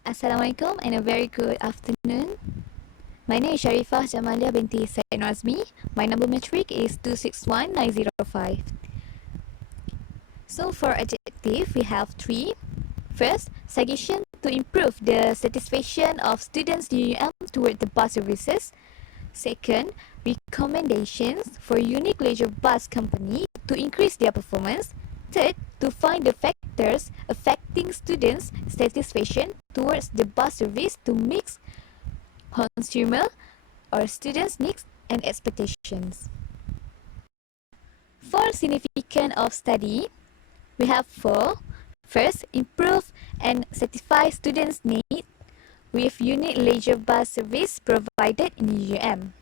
Assalamualaikum and a very good afternoon. My name is Sharifah Jamalia binti Said Razmi. My number matric is 261905. So for adjective, we have three. First, suggestion to improve the satisfaction of students UUM toward the bus services. Second, recommendations for Unic Leisure Bus Company to increase their performance. Third, to find the factors affecting students' satisfaction towards the bus service to mix consumer or students' needs and expectations. For significance of study, we have four. First, improve and satisfy students' needs with unique leisure bus service provided in UUM.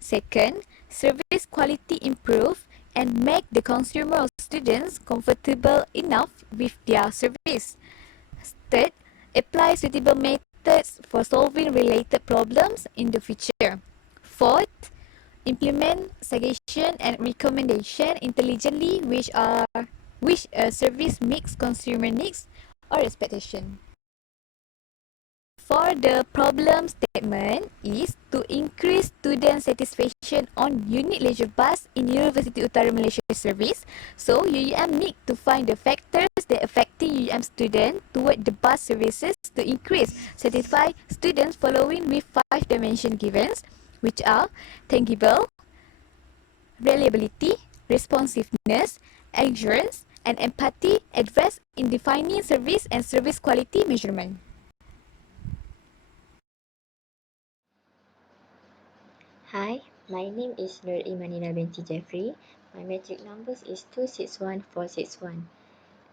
Second, service quality improve and make the consumer or students comfortable enough with their service. Third, apply suitable methods for solving related problems in the future. Fourth, implement suggestion and recommendation intelligently which a service meets consumer needs or expectation. For the problem statement is to increase student satisfaction on unit leisure bus in University Utara Malaysia service. So UUM need to find the factors that affecting UUM student toward the bus services to increase satisfy students following with 5 dimension givens, which are tangible, reliability, responsiveness, assurance, and empathy addressed in defining service and service quality measurement. Hi, my name is Nur Imanina binti Jeffrey. My matric numbers is 261461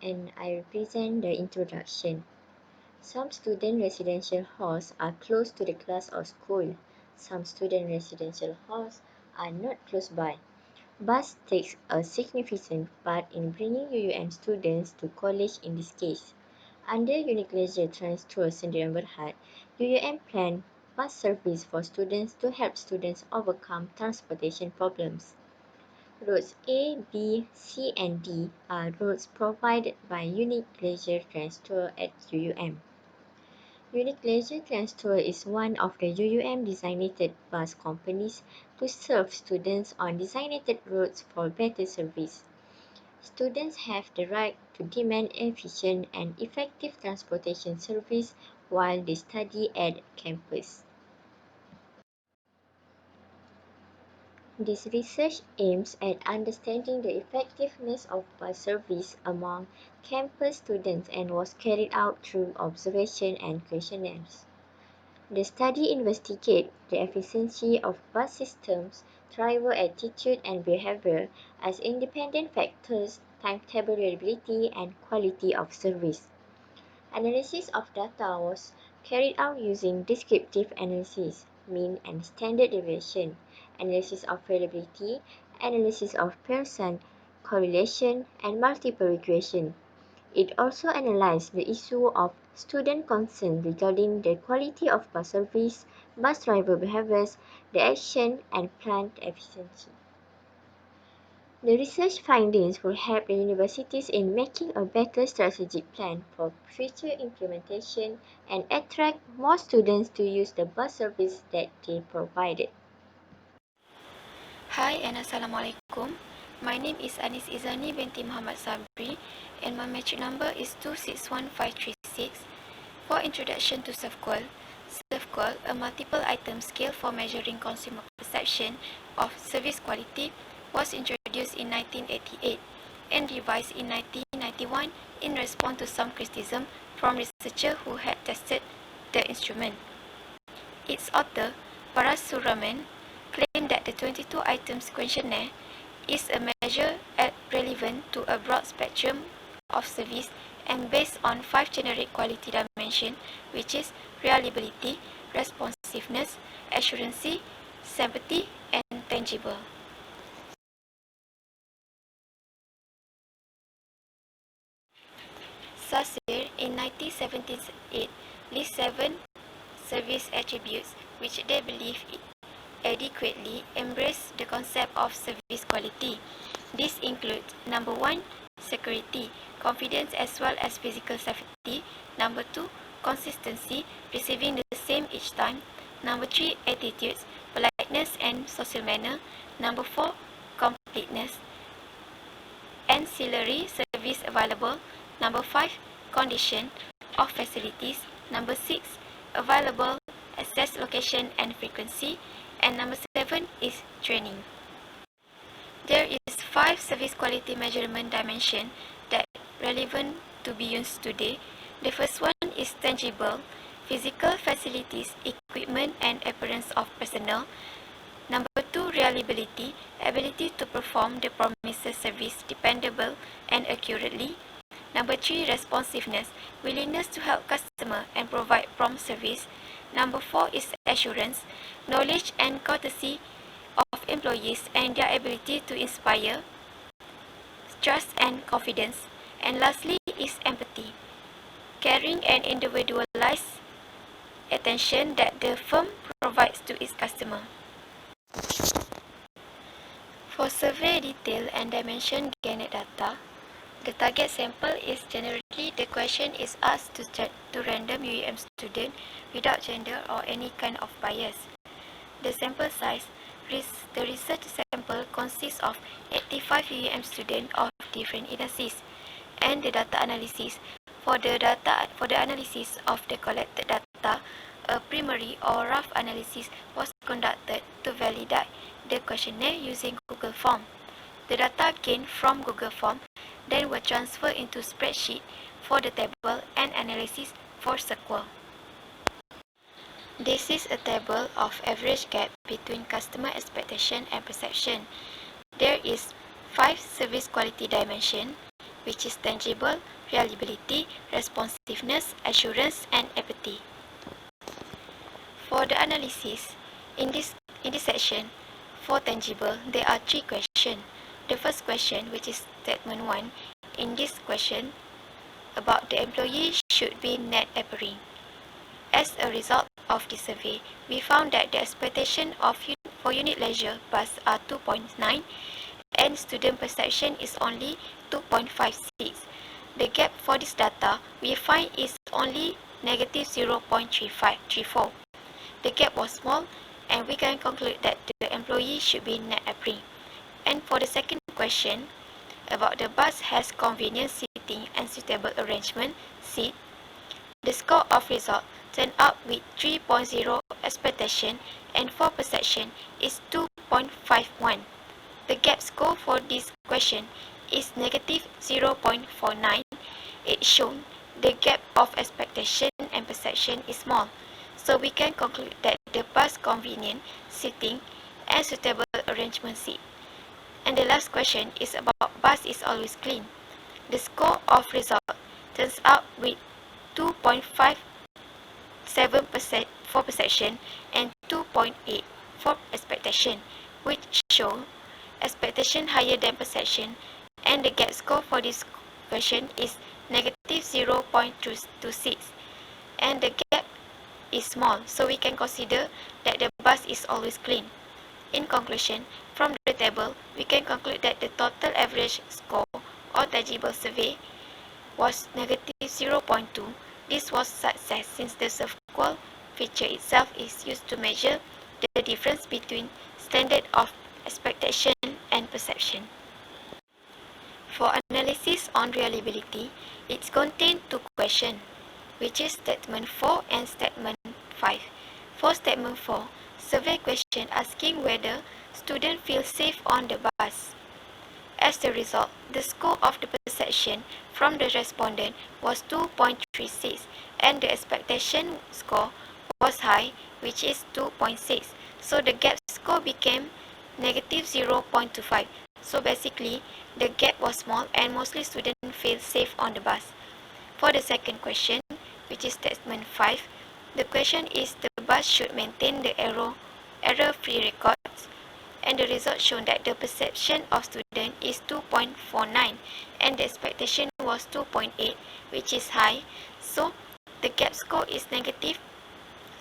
and I represent the introduction. Some student residential halls are close to the class or school. Some student residential halls are not close by. Bus takes a significant part in bringing UUM students to college in this case. Under Unic Leisure Transtour Sdn Bhd, UUM planned bus service for students to help students overcome transportation problems. Roads A, B, C and D are roads provided by Unic Leisure Transtour at UUM. Unic Leisure Transtour is one of the UUM designated bus companies to serve students on designated routes for better service. Students have the right to demand efficient and effective transportation service while they study at campus. This research aims at understanding the effectiveness of bus service among campus students and was carried out through observation and questionnaires. The study investigates the efficiency of bus systems, driver attitude and behavior as independent factors, timetable reliability, and quality of service. Analysis of data was carried out using descriptive analysis, mean and standard deviation, analysis of reliability, analysis of Pearson correlation, and multiple regression. It also analyzed the issue of student concern regarding the quality of bus service, bus driver behaviors, the action, and plant efficiency. The research findings will help the universities in making a better strategic plan for future implementation and attract more students to use the bus service that they provided. Hi and Assalamualaikum. My name is Anis Izani binti Muhammad Sabri and my matric number is 261536. For introduction to SERVQUAL, SERVQUAL, a multiple item scale for measuring consumer perception of service quality, was introduced in 1988 and revised in 1991 in response to some criticism from researchers who had tested the instrument. Its author, Parasuraman, claimed that the 22 items questionnaire is a measure relevant to a broad spectrum of service and based on 5 generic quality dimensions, which is reliability, responsiveness, assurance, sympathy, and tangible. Sasir in 1978 lists 7 service attributes which they believe adequately embrace the concept of service quality. This includes number 1, security, confidence as well as physical safety. Number 2, consistency, receiving the same each time. Number 3, attitudes, politeness and social manner. Number 4, completeness, ancillary service available. Number 5, condition of facilities. Number 6, available access location and frequency. And number 7 is training. There is 5 service quality measurement dimension that relevant to be used today. The first one is tangible, physical facilities, equipment and appearance of personnel. Number 2, reliability, ability to perform the promised service dependable and accurately. Number 3, responsiveness, willingness to help customer and provide prompt service. Number 4 is assurance, knowledge and courtesy of employees and their ability to inspire trust and confidence. And lastly is empathy, caring and individualized attention that the firm provides to its customer. For survey detail and dimension gained data, the target sample is generally the question is asked to random UEM student without gender or any kind of bias. The sample size, the research sample consists of 85 UEM students of different indices, and the data analysis. For the analysis of the collected data, a primary or rough analysis was conducted to validate the questionnaire using Google Form. The data gained from Google Form then were transferred into spreadsheet for the table and analysis for SQL. This is a table of average gap between customer expectation and perception. There is 5 service quality dimension, which is tangible, reliability, responsiveness, assurance, and empathy. For the analysis, in this section, for tangible, there are 3 questions. The first question, which is statement 1, in this question, about the employee should be net appearing. As a result of the survey, we found that the expectation for unit leisure bus are 2.9 and student perception is only 2.56. The gap for this data we find is only negative 0.34. The gap was small and we can conclude that the employee should be net appearing. And for the second question, about the bus has convenient seating and suitable arrangement seat, the score of result turned out with 3.0 expectation and for perception is 2.51. The gap score for this question is negative 0.49. It shows the gap of expectation and perception is small, so we can conclude that the bus convenient seating and suitable arrangement seat. And the last question is about bus is always clean. The score of result turns out with 2.57% for perception and 2.8 for expectation, which show expectation higher than perception, and the gap score for this question is negative 0.26, and the gap is small, so we can consider that the bus is always clean. In conclusion, from the table, we can conclude that the total average score or tangible survey was negative 0.2. This was success since the SQL feature itself is used to measure the difference between standard of expectation and perception. For analysis on reliability, it contains 2 questions, which is statement 4 and statement 5. For statement 4, survey question asking whether students feel safe on the bus. As a result, the score of the perception from the respondent was 2.36 and the expectation score was high, which is 2.6. So the gap score became negative 0.25. So basically, the gap was small and mostly students feel safe on the bus. For the second question, which is statement 5, the question is the bus should maintain the error-free records, and the result shown that the perception of student is 2.49 and the expectation was 2.8, which is high. So the gap score is negative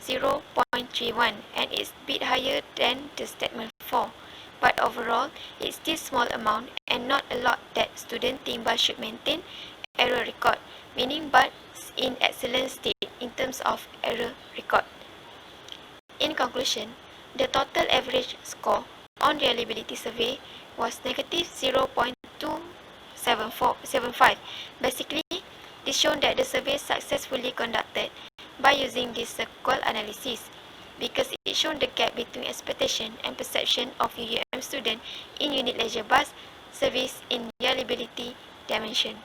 0.31 and it's a bit higher than the statement 4. But overall, it's still small amount and not a lot that student think bus should maintain error record, meaning bus in excellent state in terms of error record. In conclusion, the total average score on reliability survey was negative 0.275. Basically, this shown that the survey successfully conducted by using this circle analysis because it shown the gap between expectation and perception of UUM student in unit leisure bus service in reliability dimension.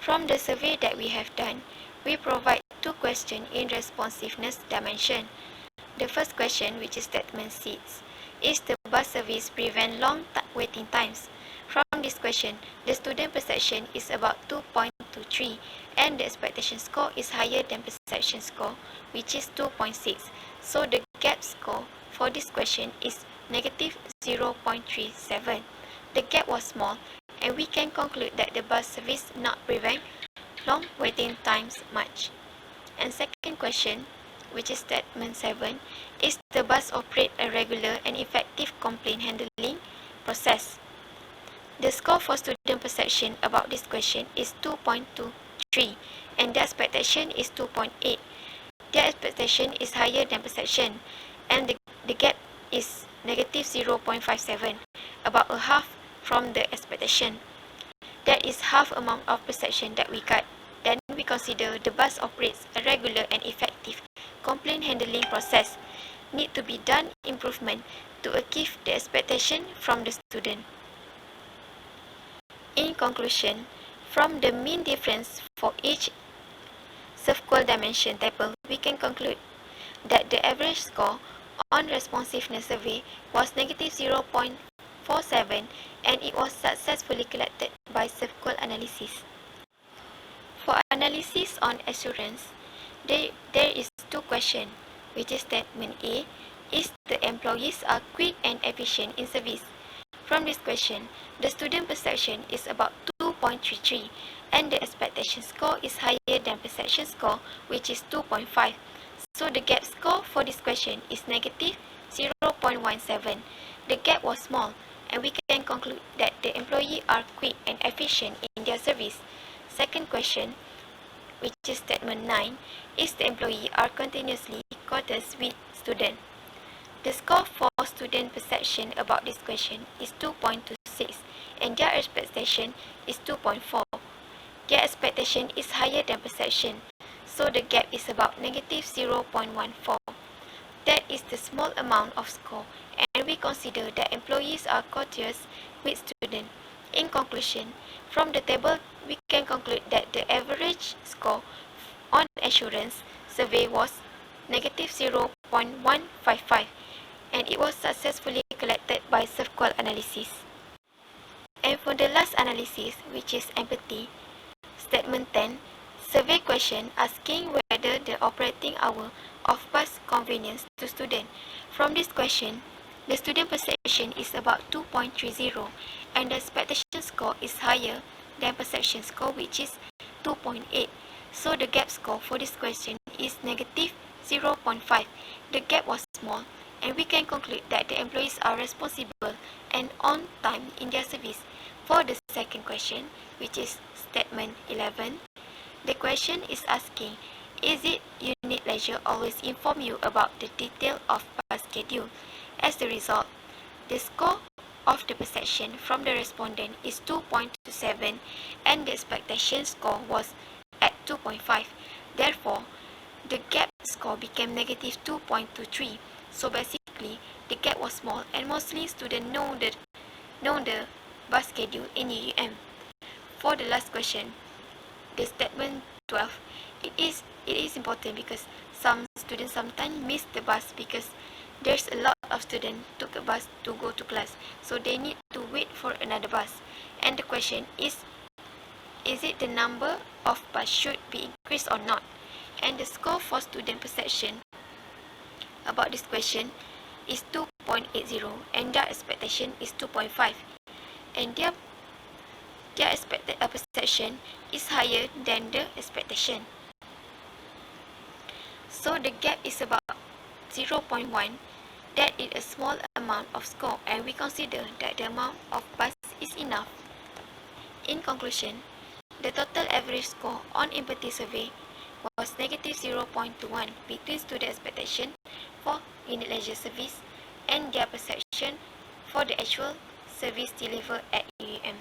From the survey that we have done, we provide two questions in responsiveness dimension. The first question, which is statement 6, is the bus service prevent long waiting times? From this question, the student perception is about 2.23 and the expectation score is higher than perception score, which is 2.6. So the gap score for this question is negative 0.37. The gap was small and we can conclude that the bus service not prevent long waiting times much. And second question, which is statement 7, is the bus operate a regular and effective complaint handling process? The score for student perception about this question is 2.23 and the expectation is 2.8. Their expectation is higher than perception and the gap is negative 0.57, about a half from the expectation. That is half amount of perception that we got. Then we consider the bus operates a regular and effective complaint handling process. Need to be done improvement to achieve the expectation from the student. In conclusion, from the mean difference for each subscore dimension table, we can conclude that the average score on responsiveness survey was negative 0.47 and it was successfully collected by subscore analysis. For analysis on assurance, there is two questions, which is statement A, is the employees are quick and efficient in service? From this question, the student perception is about 2.33 and the expectation score is higher than perception score, which is 2.5. So the gap score for this question is negative 0.17. The gap was small and we can conclude that the employees are quick and efficient in their service. Second question, which is statement 9, is the employee are continuously courteous with student. The score for student perception about this question is 2.26 and their expectation is 2.4. Their expectation is higher than perception, so the gap is about negative 0.14. That is the small amount of score and we consider that employees are courteous with student. In conclusion, from the table, we can conclude that the average score on assurance survey was negative 0.155 and it was successfully collected by subscore analysis. And for the last analysis, which is empathy, statement 10, survey question asking whether the operating hour of bus convenience to student. From this question, the student perception is about 2.30 and the expectation score is higher than perception score, which is 2.8. So the gap score for this question is negative 0.5. The gap was small and we can conclude that the employees are responsible and on time in their service. For the second question, which is statement 11, the question is asking, is it unit leisure always inform you about the detail of bus schedule? As a result, the score of the perception from the respondent is 2.27 and the expectation score was at 2.5. Therefore, the gap score became negative 2.23. So basically, the gap was small and mostly students know the bus schedule in UUM. For the last question, the statement 12, it is important because some students sometimes miss the bus because there's a lot of students took a bus to go to class, so they need to wait for another bus. And the question is it the number of bus should be increased or not? And the score for student perception about this question is 2.80 and their expectation is 2.5 and their expected perception is higher than the expectation. So the gap is about 0.1. That is a small amount of score and we consider that the amount of bus is enough. In conclusion, the total average score on empathy survey was negative 0.21 between student expectation for unit leisure service and their perception for the actual service delivered at UUM.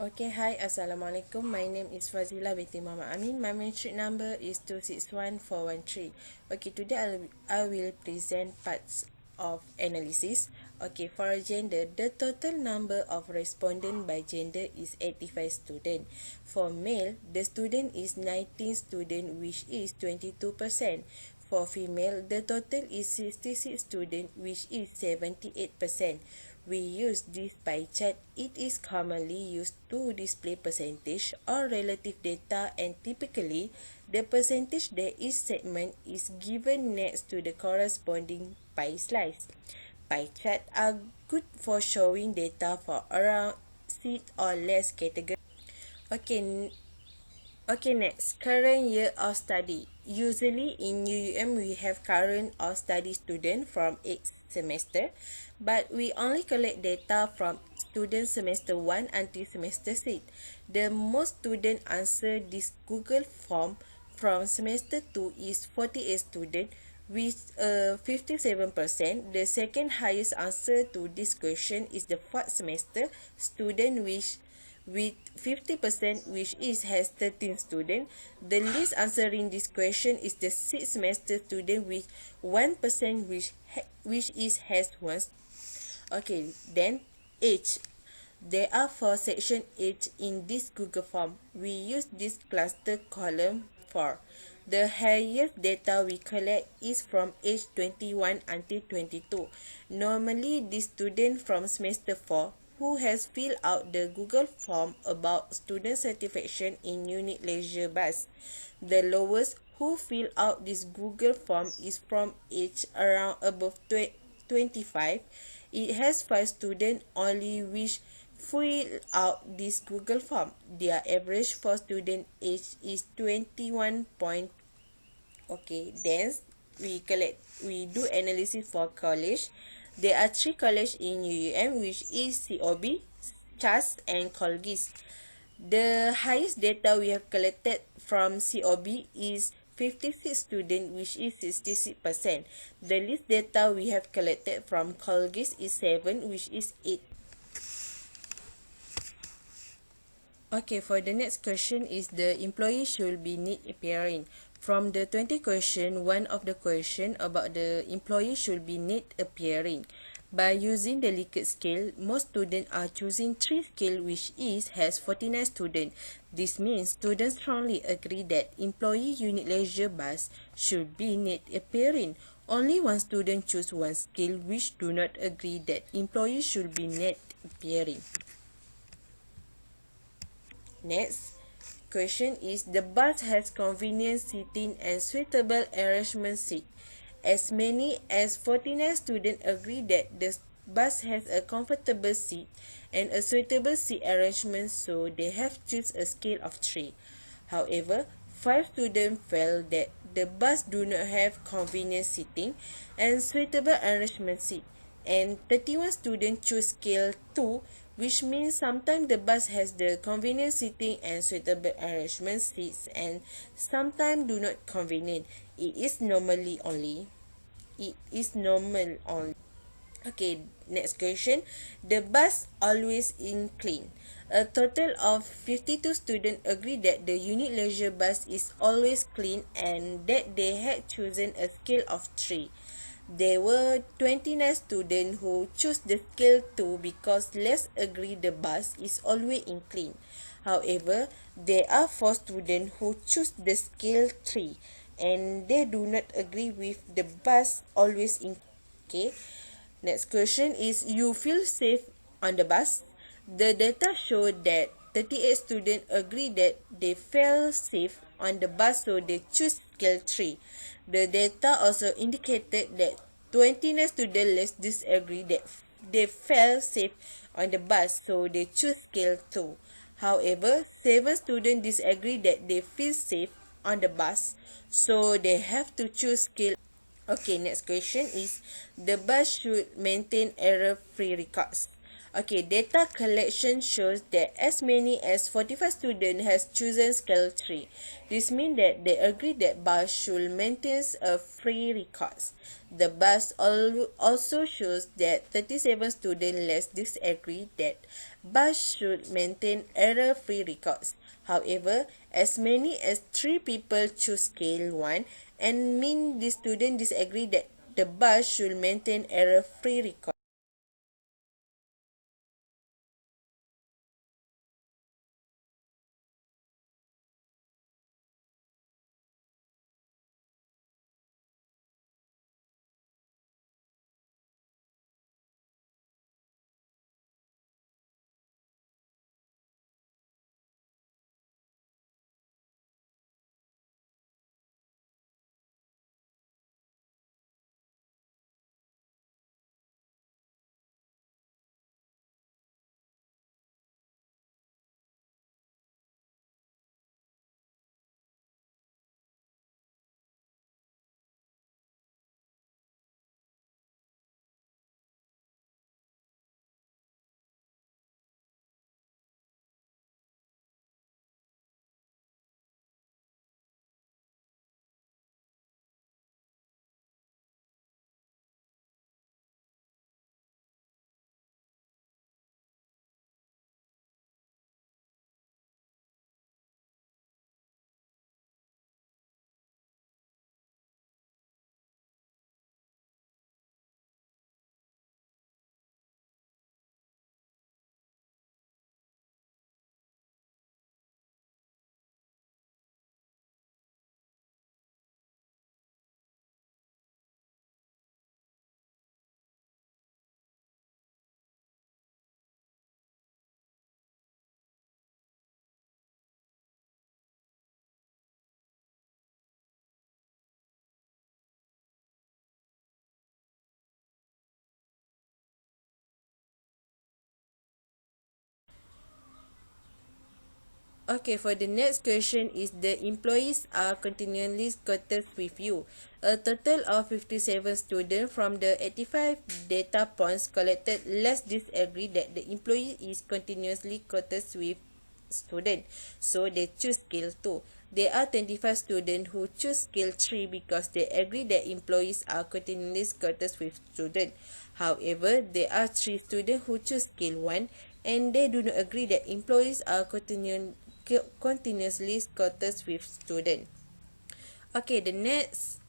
Okay, hi, Assalamualaikum. My name is Fazila binti Muhammad Amin. My metric number is 261413. Okay, today I will present parts of analysis. Okay, for gender, the total number of respondent by gender is 85 student. For male, the student is 19 student, which is 22%. For female, the total is 66 student, which is 78%. We use this pie chart. It is commonly used to display percentage or relative data, and typically the percentage that each segment is given next to the corresponding pie slice. Pie charts are good for showing data for around six or less categories. Okay, Okay, next, current year of study. Usually in UUM, we have current or study student from each semester, but we only collect data from student semester 1 until semester 6. The most student answer this Google form from semester 2 is 48 student with 57%. The second highest answer to this question is the fourth semester student with 50%, which is has 13 students. The least answering this question is the sixth semester student with 1%, which is has one. Okay, then age. There are 4 section age in this Google form. We use this cluster column for. The highest data we collect is from age 21 until 22. Normally, the student from semester 4 who has filled out the Google form about student satisfaction in unit leisure bus. The lowest who fill out this Google form is from age around above 25. It has 5 students only which fill out this Google form. Their average for student age is 21 point. Okay, then we do analysis for college. There are 3 college in UUM, which is COB, CHAS and Colgis. The highest data we have collected from COB is 56 students, which is 66%. The least data we have collected from Colgis is 7, which is 8. Okay, for the next question is the employee should be neat appearing. From the 20 question, one of the question about the employee should be neat appearing. By using the Likert scale, most students are choosing 3 scale, which is has 49 students. This means students strongly agree that employee unit leisure bus should be neat appearing. Only one student choose one scale, which do not agree that employee should be neat appearing. Next question is the bus has convenient seating and suitable arrangement seat. As many as 49 students agree that the bus has a comfortable seat and a suitable seat arrangement, so they have choose a scale of 3. However, 5 students felt that the bus do not have convenient seating and suitable arrangement seat, and 31 students choose scale 2, which means sometimes the bus has the convenient seating and suitable arrangement seats, and sometimes do not convenient. It is normally only. It is normal only. Okay, next question. The bus always in clean. A total of 52 students agree that the unit leisure bus is always clean and that they had chosen a scale of 3. There were 29 students who chose the scale 2 because less agree the bus is always in clean. However, there are 4 students who choose the scale 3 and they do not agree with the bus always in. Okay. Next question is, you feel safe on the bus? The data show that 38 students agree that they felt safe on the bus, so they choose scale 3. The data also indicated that 29 students less disagree that they felt safe on the bus, so they choose scale 2. However, 7 students disagree that they feel safe on the bus, so they have to choose scale. Okay, next question is, the bus should maintain error-free records. Okay, data collection shows that as many as 45 students has chosen scale 3. This means that they agree that bus should maintain a free records. The bus also shows that 37 students less disagree that bus should maintain error-free records. However, as many as 3 people choose scale 1 and mean the student disagree that the bus should maintain error-free records. Okay, for the next question is the employees are continually quoted with you. A total of 57 students from the 85 data points collected less disagree that the employee is continuously quoted with student. So they choose skill 2. There are 25 students who choose skill 3 because they agree that employees are continuously quoted with student. However, there are 3 students who choose skill 1 and they do not agree that employees are continuously quoted with student. Okay, the next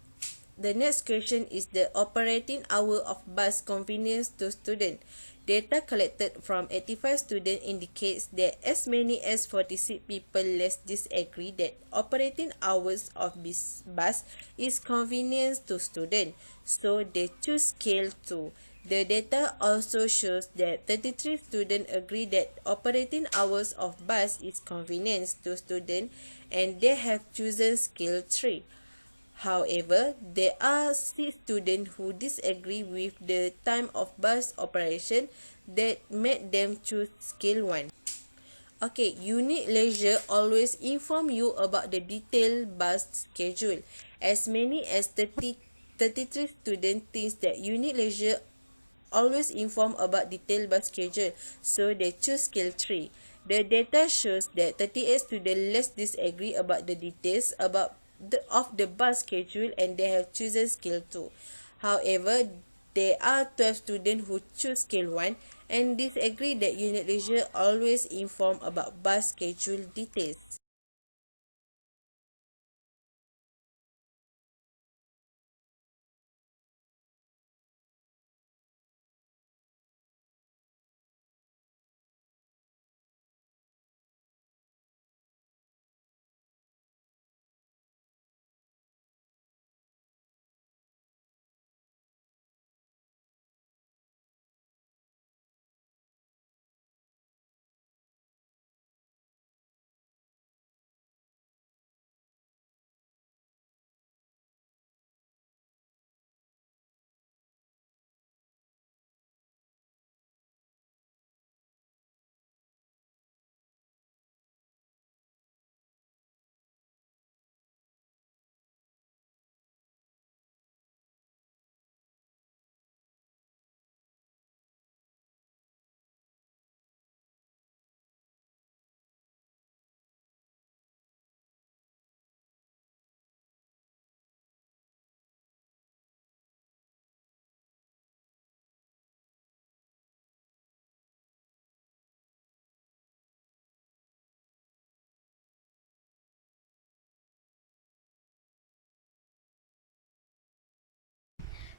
question is the operating hour of bus convenience to student. Data collected from 85 students indicates that as many as 46 people less disagree that operating hours of this bus is convenience to student. So they choose scale 2. The data also shows that 33 students agree that operating hours of bus is convenience to student and they have chosen scale 3. However, there are 6 students who disagree with the time of bus operation that made them choose scale 1. Okay, Unic Leisure always inform you about the detailed bus schedule. As many as 33 students think that Unic Leisure always inform about detailed bus schedule, so they choose scale 3. The data shows that 38 students less disagree about the details of the bus schedule and they have chosen scale 2. However, there are 12 students who choose scale 1 and disagree that Unit Leisure always inform about bus schedule details.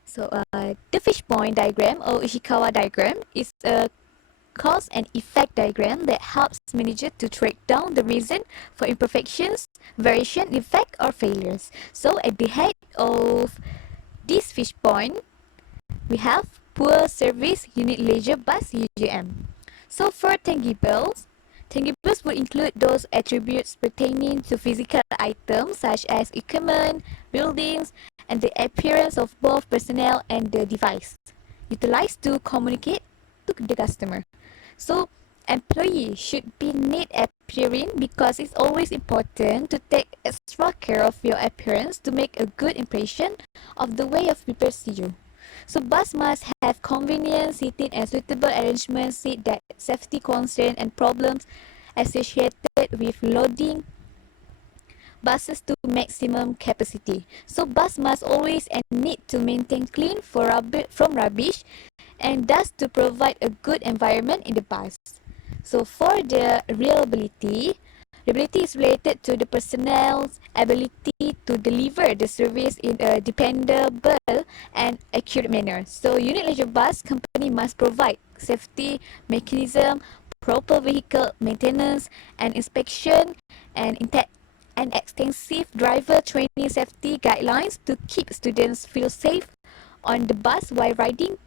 The fishbone diagram or Ishikawa diagram is a cause and effect diagram that helps manager to track down the reason for imperfections, variation, defect, or failures. So at the head of this fishbone, we have poor service unit leisure bus UGM. So for tangibles would include those attributes pertaining to physical items such as equipment, buildings, and the appearance of both personnel and the device, utilized to communicate to the customer. So employee should be neat appearing because it's always important to take extra care of your appearance to make a good impression of the way of people see you. So bus must have convenient seating and suitable arrangements see that safety concerns and problems associated with loading buses to maximum capacity. So bus must always and need to maintain clean from rubbish and thus to provide a good environment in the bus. So for the reliability is related to the personnel's ability to deliver the service in a dependable and accurate manner. So unit leisure bus company must provide safety mechanism, proper vehicle maintenance and inspection and extensive driver training safety guidelines to keep students feel safe on the bus while riding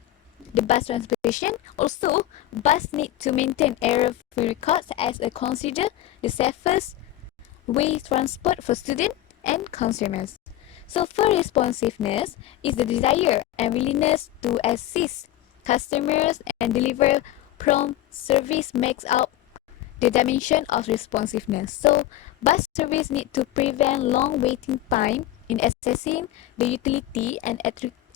the bus transportation. Also, bus need to maintain error-free records as a consider the safest way transport for students and consumers. So for responsiveness is the desire and willingness to assist customers and deliver prompt service makes up the dimension of responsiveness. So bus service need to prevent long waiting time in assessing the utility and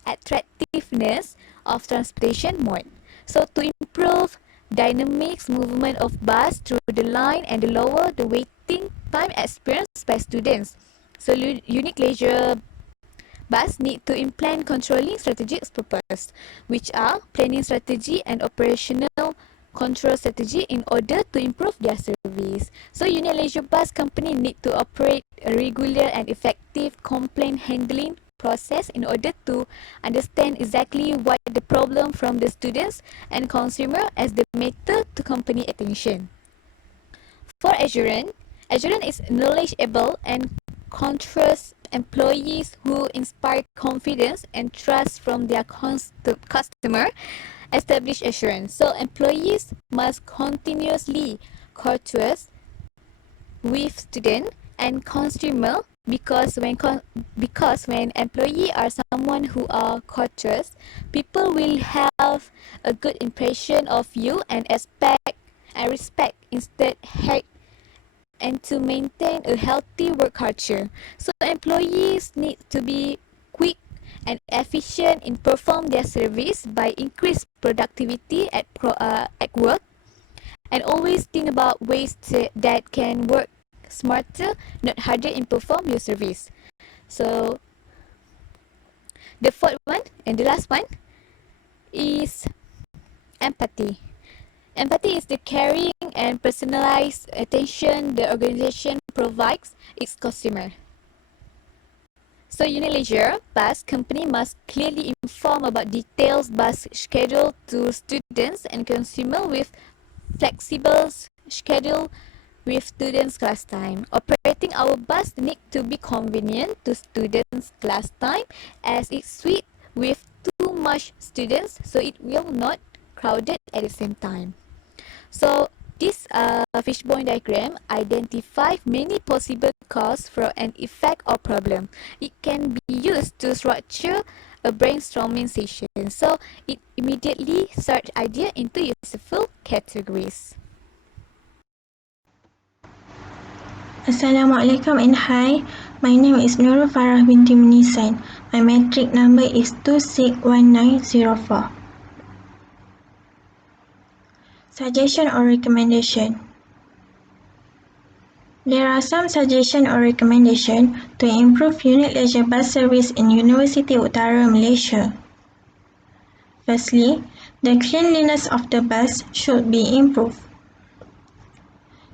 attractiveness of transportation mode. So to improve dynamics movement of bus through the line and lower the waiting time experienced by students. So Unic leisure bus need to implement controlling strategies proposed, which are planning strategy and operational control strategy in order to improve their service. So Unic leisure bus company need to operate a regular and effective complaint handling process in order to understand exactly what the problem from the students and consumer as the matter to company attention. For assurance is knowledgeable and conscious employees who inspire confidence and trust from their customer establish assurance. So employees must continuously courteous with student and consumer because when employee are someone who are courteous, people will have a good impression of you and expect and respect instead hate and to maintain a healthy work culture. So employees need to be quick and efficient in perform their service by increased productivity at work and always think about ways that can work smarter, not harder in perform your service. So the fourth one and the last one is empathy. Empathy is the caring and personalized attention the organization provides its customer. So Unic leisure bus company must clearly inform about details bus schedule to students and consumer with flexible schedule with students' class time. Operating our bus need to be convenient to students' class time as it suits with too much students so it will not crowded at the same time. So this fishbone diagram identifies many possible causes for an effect or problem. It can be used to structure a brainstorming session. So it immediately sort idea into useful categories. Assalamualaikum and hi. My name is Nurul Farah binti Munisan. My metric number is 261904. Suggestion or recommendation. There are some suggestion or recommendation to improve unit leisure bus service in University Utara, Malaysia. Firstly, the cleanliness of the bus should be improved.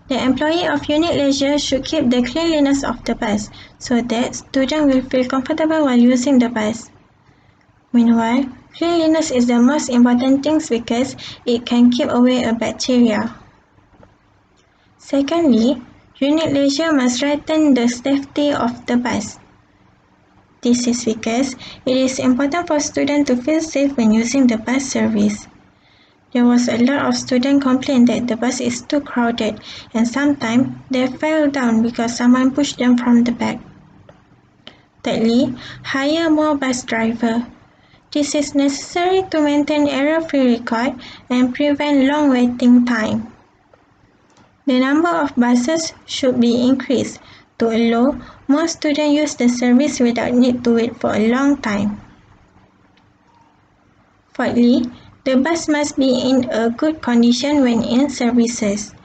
The employee of unit leisure should keep the cleanliness of the bus so that students will feel comfortable while using the bus. Meanwhile, cleanliness is the most important thing because it can keep away a bacteria. Secondly, unit leisure must strengthen the safety of the bus. This is because it is important for students to feel safe when using the bus service. There was a lot of student complaint that the bus is too crowded and sometimes they fell down because someone pushed them from the back. Thirdly, hire more bus drivers. This is necessary to maintain error-free record and prevent long waiting time. The number of buses should be increased to allow more students use the service without need to wait for a long time. Fourthly, the bus must be in a good condition when in services.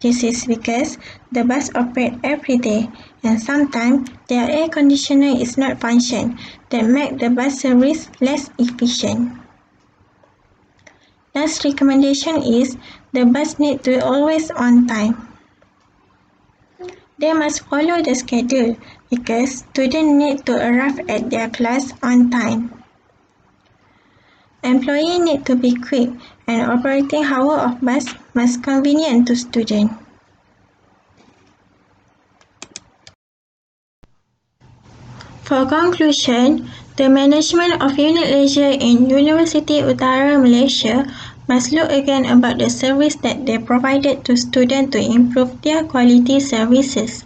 This is because the bus operates every day and sometimes their air conditioner is not function that make the bus service less efficient. Last recommendation is the bus need to be always on time. They must follow the schedule because students need to arrive at their class on time. Employees need to be quick and operating hour of bus must convenient to students. For conclusion, the management of unit leisure in University Utara Malaysia must look again about the service that they provided to students to improve their quality services.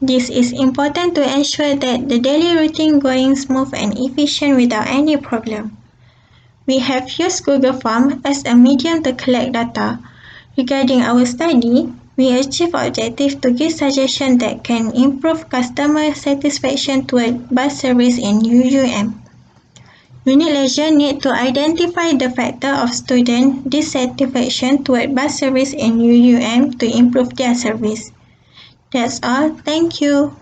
This is important to ensure that the daily routine going smooth and efficient without any problem. We have used Google Form as a medium to collect data. Regarding our study, we achieve objective to give suggestions that can improve customer satisfaction toward bus service in UUM. Unit leisure need to identify the factor of student dissatisfaction toward bus service in UUM to improve their service. That's all. Thank you.